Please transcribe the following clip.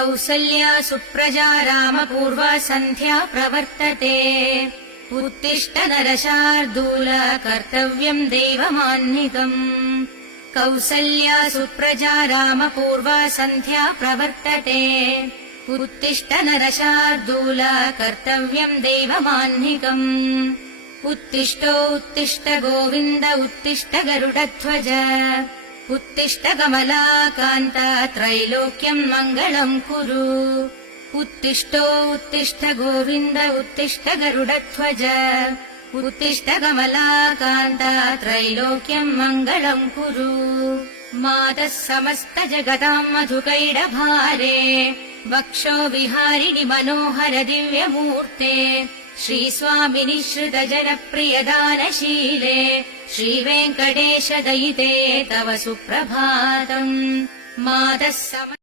कौसल्या सुप्रजा रामपूर्वा सन्ध्या प्रवर्तते उत्तिष्ठ नरशार्दूल कर्तव्यम् दैवमान्निकम् कौसल्या सुप्रजा रामपूर्वा सन्ध्या प्रवर्तते उत्तिष्ठ नरशार्दूल कर्तव्यम् दैवमान्निकम् उत्तिष्ठ गोविन्द उत्तिष्ठ गरुडध्वज उत्तिष्ठ कमलाकान्त त्रैलोक्यम् मङ्गलम् कुरु उत्तिष्ठ गोविन्द उत्तिष्ठ गरुडध्वज उत्तिष्ठ कमलाकान्त त्रैलोक्यम् मङ्गलम् कुरु मातः समस्त जगताम् मधुकैडभारे वक्षो विहारिणि मनोहर दिव्यमूर्ते श्रीस्वामिनि श्रितजनप्रियदानशीले श्रीवेङ्कटेश दयिते तव सुप्रभातम् मातः